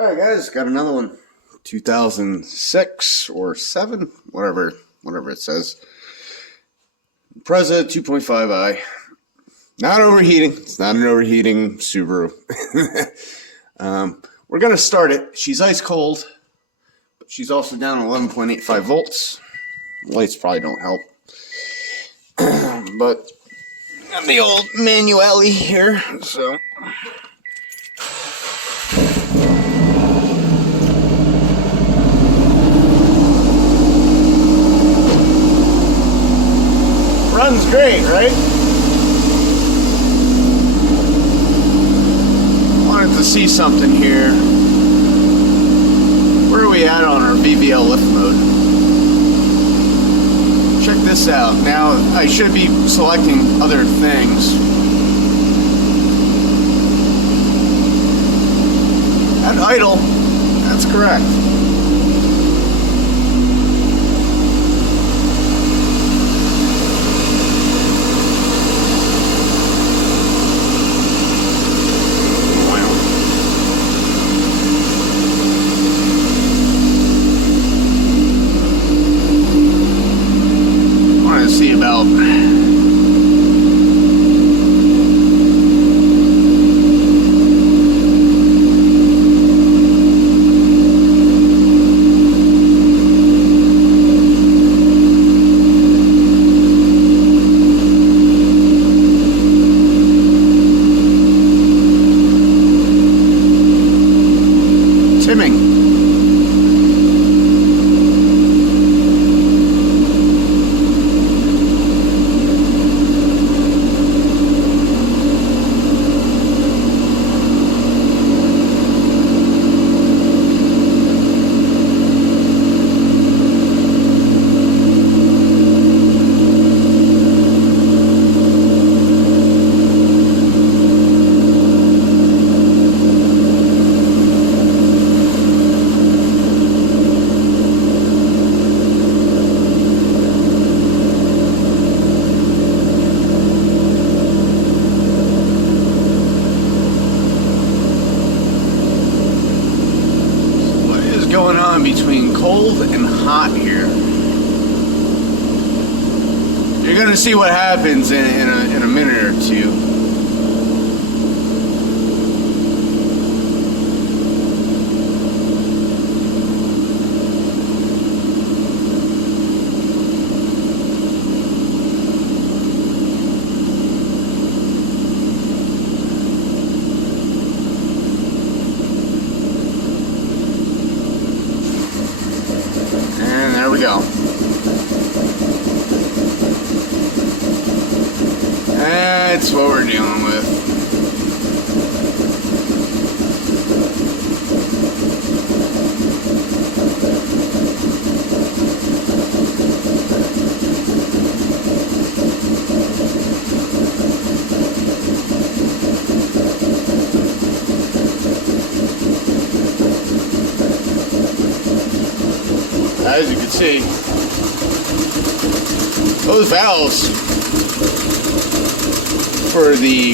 Alright guys, got another one. 2006 or 7, whatever it says. Impreza 2.5i. Not overheating. It's not an overheating Subaru. We're going to start it. She's ice cold, but she's also down 11.85 volts. Lights probably don't help. But got the old manuale here, so... Runs great, right? Wanted to see something here. Where are we at on our VVL lift mode? Check this out. Now, I should be selecting other things. At idle, that's correct. See about timming. Going on between cold and hot here. You're gonna see what happens in a minute or two. There we go. That's what we're dealing with. As you can see, those valves for the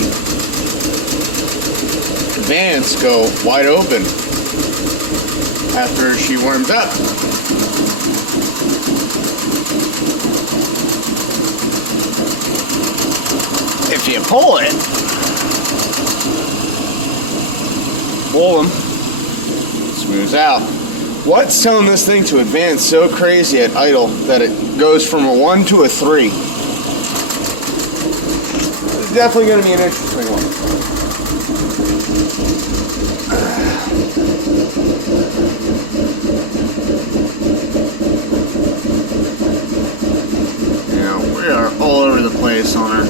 Advance go wide open after she warms up. If you pull them, smooths out. What's telling this thing to advance so crazy at idle that it goes from a 1 to a 3? It's definitely going to be an interesting one. Yeah, we are all over the place on her.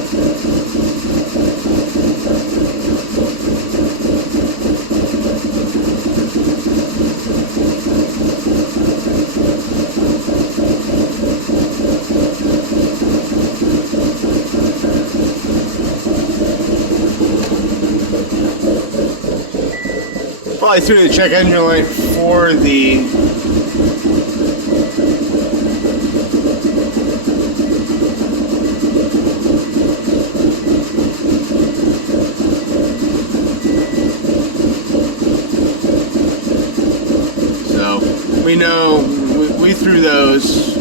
Probably through the check engine light for the we know we threw those.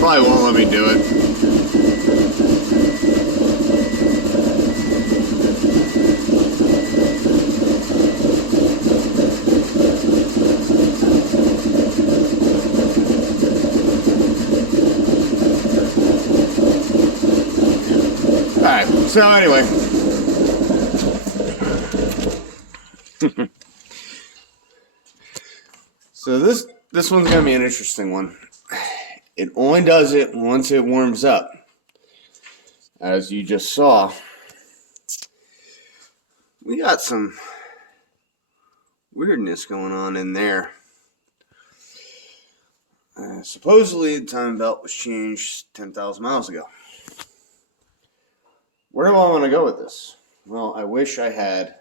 Probably won't let me do it. Alright, so anyway. So this one's gonna be an interesting one. It only does it once it warms up. As you just saw, we got some weirdness going on in there. Supposedly the timing belt was changed 10,000 miles ago. Where do I want to go with this? Well, I wish I had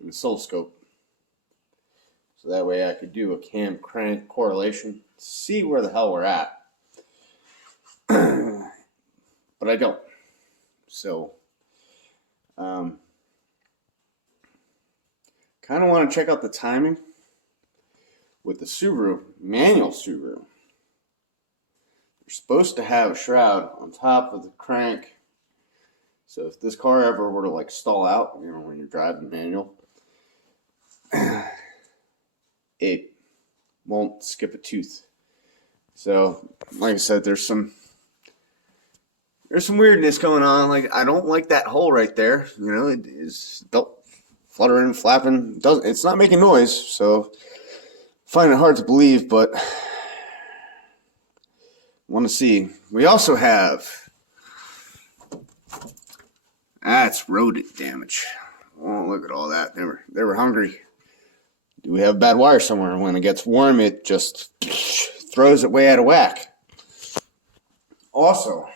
an oscilloscope. So that way I could do a cam crank correlation, see where the hell we're at. But I don't. So, kind of want to check out the timing with the Subaru, manual Subaru. You're supposed to have a shroud on top of the crank. So if this car ever were to like stall out, you know, when you're driving manual, it won't skip a tooth. So, like I said, there's some weirdness going on. Like, I don't like that hole right there. You know, it is fluttering, flapping. It's not making noise, so I find it hard to believe, but want to see. We also have that's rodent damage. Oh, look at all that. They were hungry. Do we have bad wire somewhere? When it gets warm, it just throws it way out of whack. Also,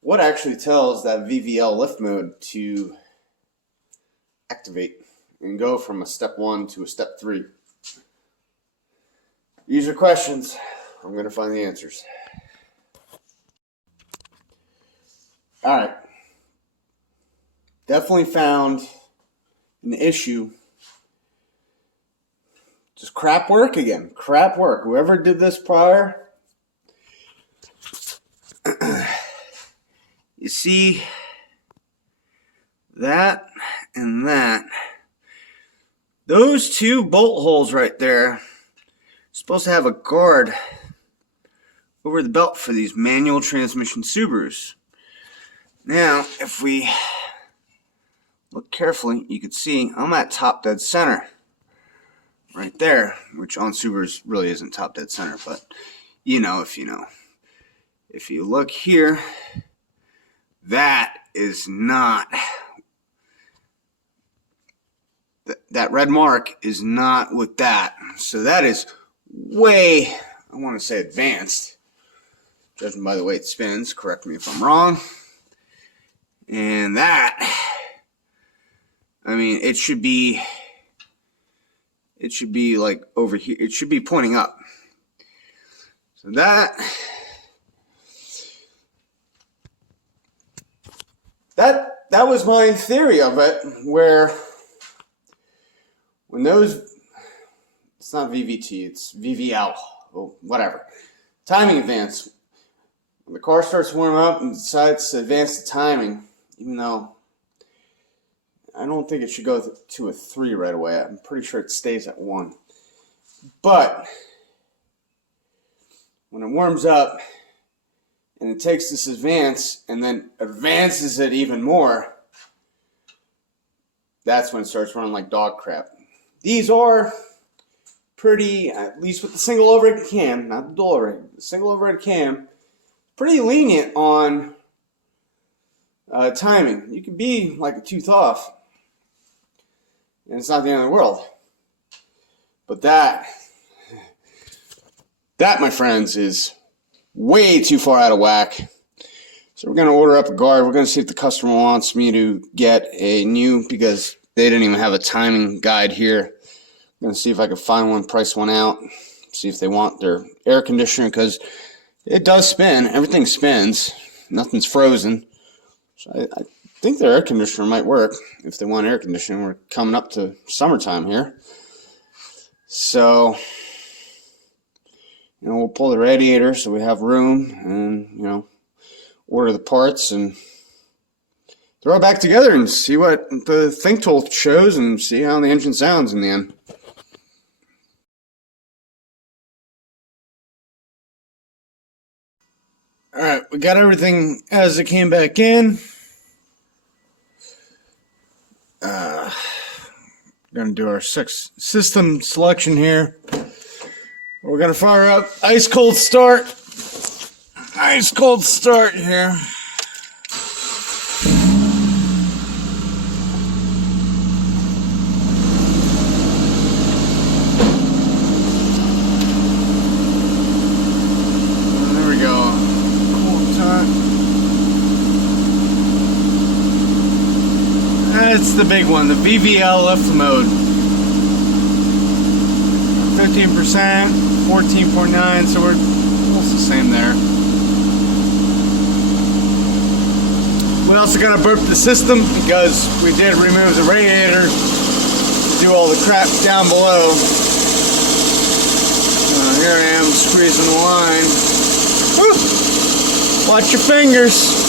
what actually tells that VVL lift mode to activate and go from a step 1 to a step 3? These are questions. I'm going to find the answers. All right. Definitely found an issue. Just crap work again. Crap work. Whoever did this prior, you see that and that. Those two bolt holes right there are supposed to have a guard over the belt for these manual transmission Subarus. Now, if we look carefully, you can see I'm at top dead center right there, which on Subarus really isn't top dead center, but you know if you know. If you look here, that is not, that red mark is not with that. So that is way, I want to say advanced, judging by the way it spins. Correct me if I'm wrong. And that, I mean, it should be like over here. It should be pointing up. So that was my theory of it, where when those, it's not VVT, it's VVL, or whatever, timing advance. When the car starts warming up and decides to advance the timing, even though I don't think it should go to a 3 right away. I'm pretty sure it stays at 1. But when it warms up and it takes this advance and then advances it even more, that's when it starts running like dog crap. These are pretty, at least with the single overhead cam, not the dual overhead, the single overhead cam, pretty lenient on timing. You can be like a tooth off, and it's not the end of the world. But that, my friends, is way too far out of whack. So we're going to order up a guard. We're going to see if the customer wants me to get a new, because they didn't even have a timing guide here. gonna see if I can find one, price one out, see if they want their air conditioner, because it does spin. Everything spins. Nothing's frozen. So I think their air conditioner might work if they want air conditioning. We're coming up to summertime here. So, we'll pull the radiator so we have room, and, order the parts and throw it back together and see what the think tool shows and see how the engine sounds in the end. Alright, we got everything as it came back in. We're going to do our system selection here. We're going to fire up ice cold start. Ice cold start here. There we go. Cool time. That's the big one, the VVL lift mode. 15%, 14.9, so we're almost the same there. We also gotta burp the system because we did remove the radiator to do all the crap down below. Here I am squeezing the line. Woo! Watch your fingers.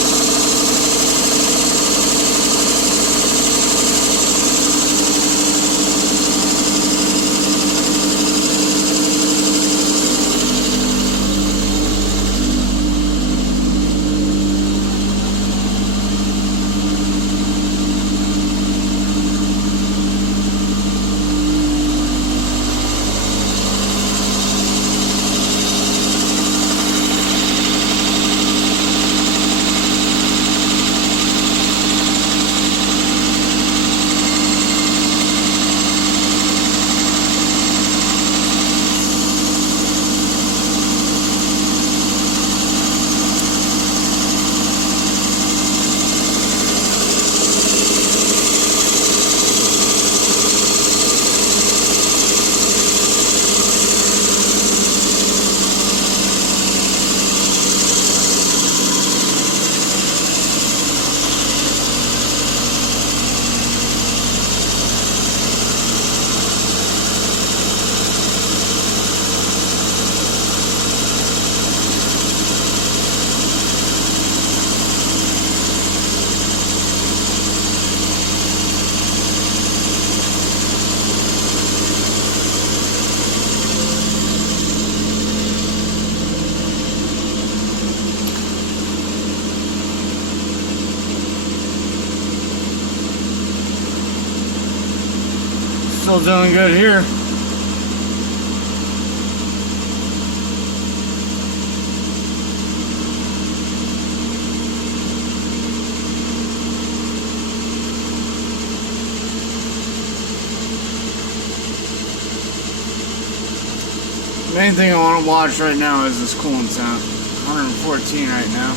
Still doing good here. Main thing I want to watch right now is this coolant temp. 114 right now.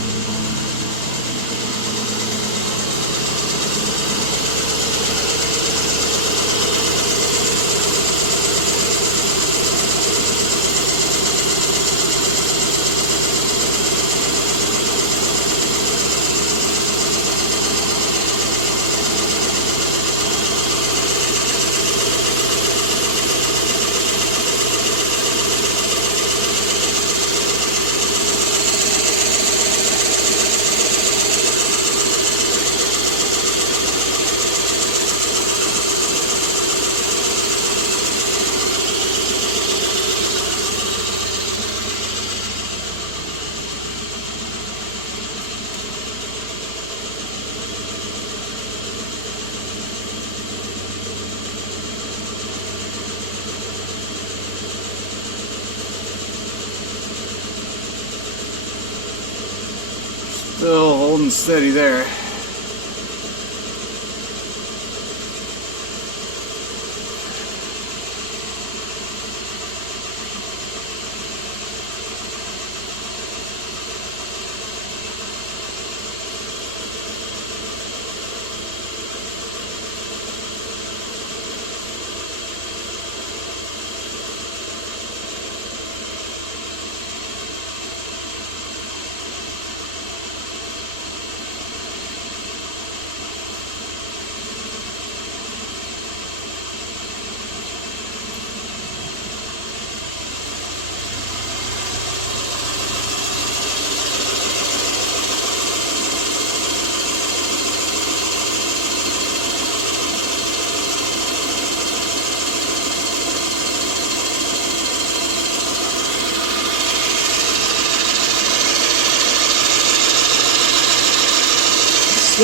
Still holding steady there.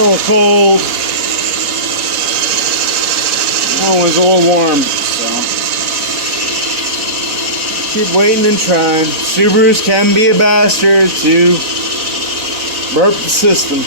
Still cold. That one's a little warm, so keep waiting and trying. Subarus can be a bastard to burp the system.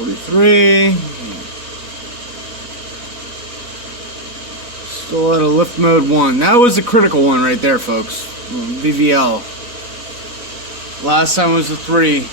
.43. Still at a lift mode 1. That was a critical one right there, folks. VVL. Last time was a 3.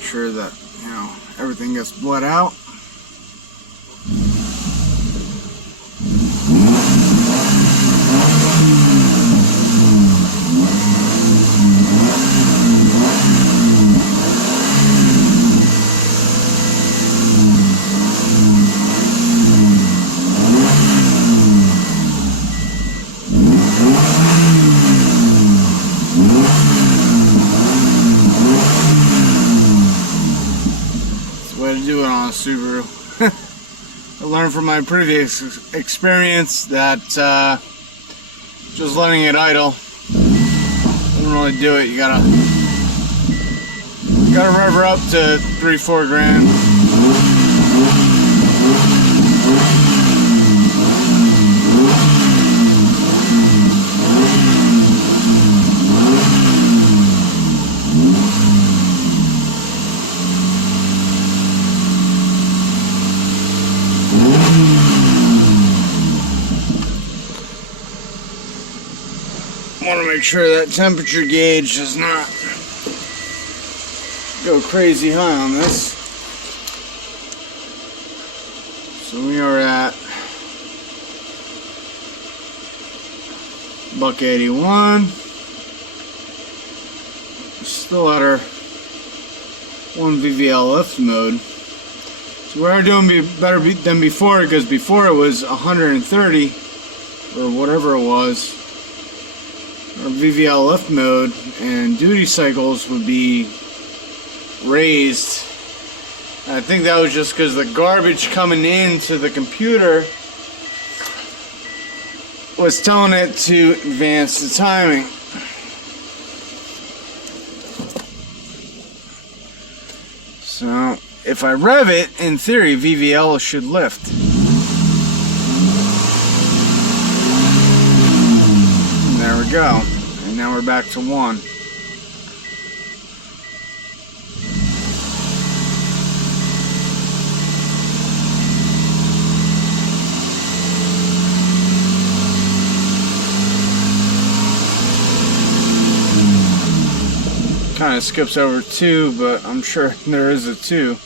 Sure that, you know, everything gets bled out. Way to do it on a Subaru. I learned from my previous experience that just letting it idle doesn't really do it. You gotta rev her up to 3-4 grand. Want to make sure that temperature gauge does not go crazy high on this. So we are at $181. Still at our 1 VVL lift mode. So we are doing better than before, because before it was 130 or whatever it was. Our VVL lift mode and duty cycles would be raised. I think that was just because the garbage coming into the computer was telling it to advance the timing. So if I rev it, in theory VVL should lift. There we go. And now we're back to 1. Kind of skips over 2, but I'm sure there is a 2.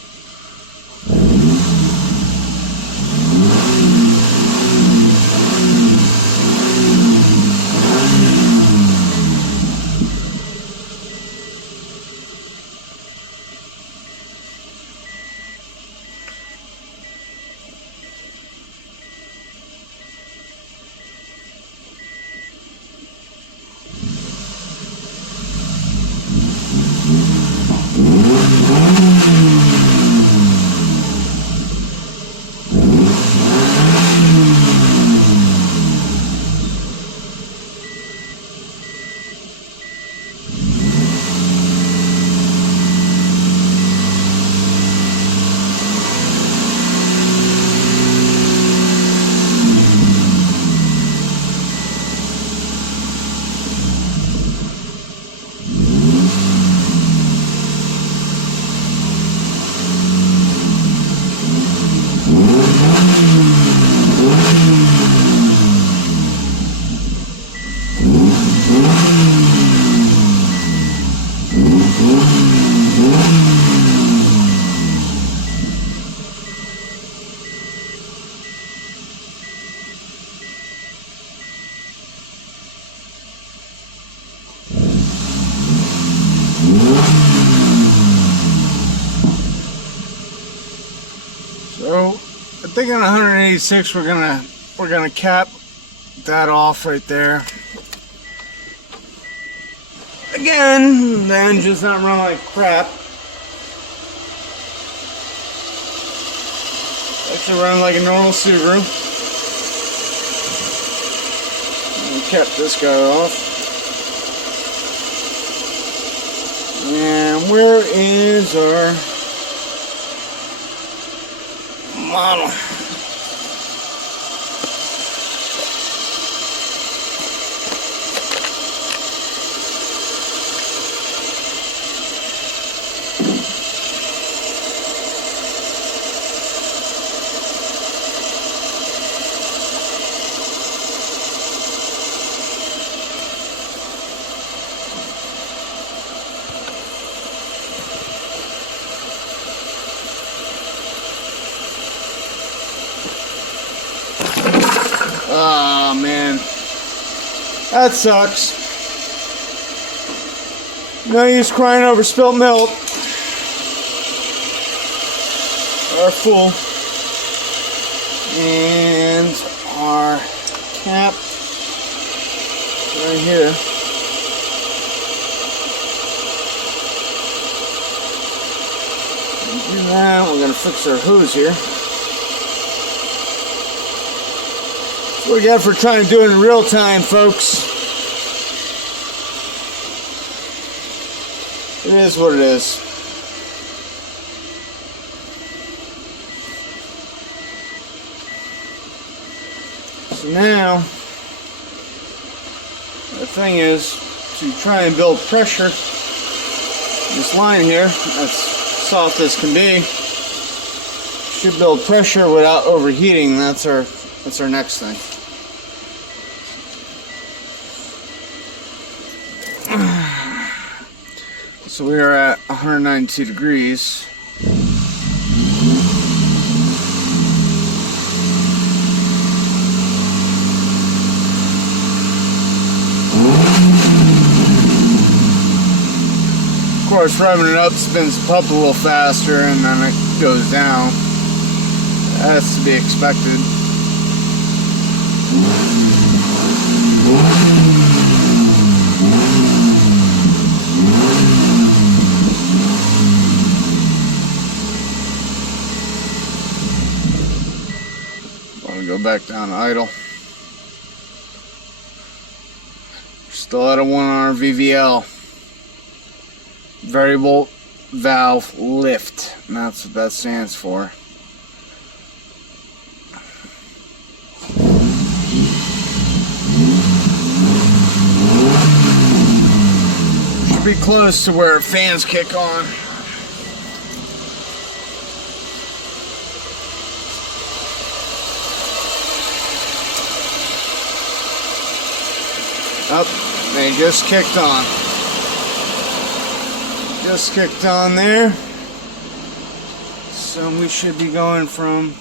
thinking 186. We're gonna cap that off right there. Again, the engine's not running like crap. Actually running like a normal Subaru. We kept this guy off. And where is our model? Oh man, that sucks. No use crying over spilt milk. Our full. And our cap right here. Do that. We're gonna fix our hose here. That's what we got for trying to do it in real time, folks. It is what it is. So now, the thing is to try and build pressure. This line here, that's soft as can be, should build pressure without overheating. That's our next thing. So we are at 192 degrees. Of course, revving it up spins the pump a little faster and then it goes down. That's to be expected. Go back down to idle. Still at a 1R VVL. Variable valve lift. And that's what that stands for. Should be close to where fans kick on. Up, they just kicked on. Just kicked on there. So we should be going from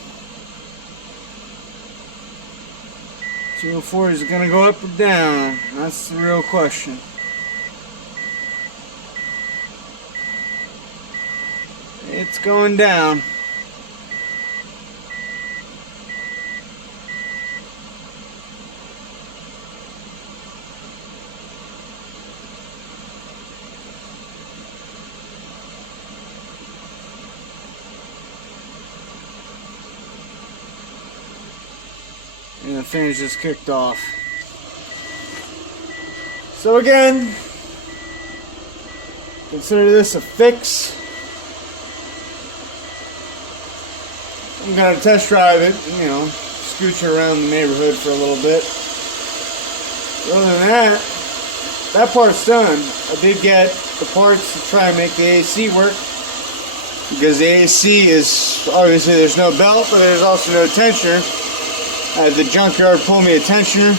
204. Is it going to go up or down? That's the real question. It's going down. And the fans just kicked off. So again, consider this a fix. I'm gonna test drive it, you know, scooch around the neighborhood for a little bit. Other than that, that part's done. I did get the parts to try and make the AC work, because the AC is, obviously there's no belt, but there's also no tensioner. I had the junkyard pull me a tensioner.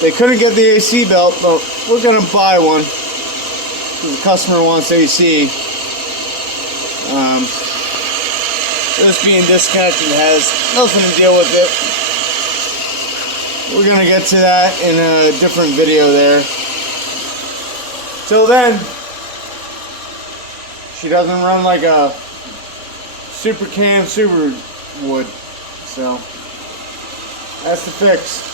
They couldn't get the AC belt, but we're gonna buy one. The customer wants AC. This being disconnected has nothing to deal with it. We're gonna get to that in a different video there. Till then, she doesn't run like a Super Cam Subaru would. So that's the fix.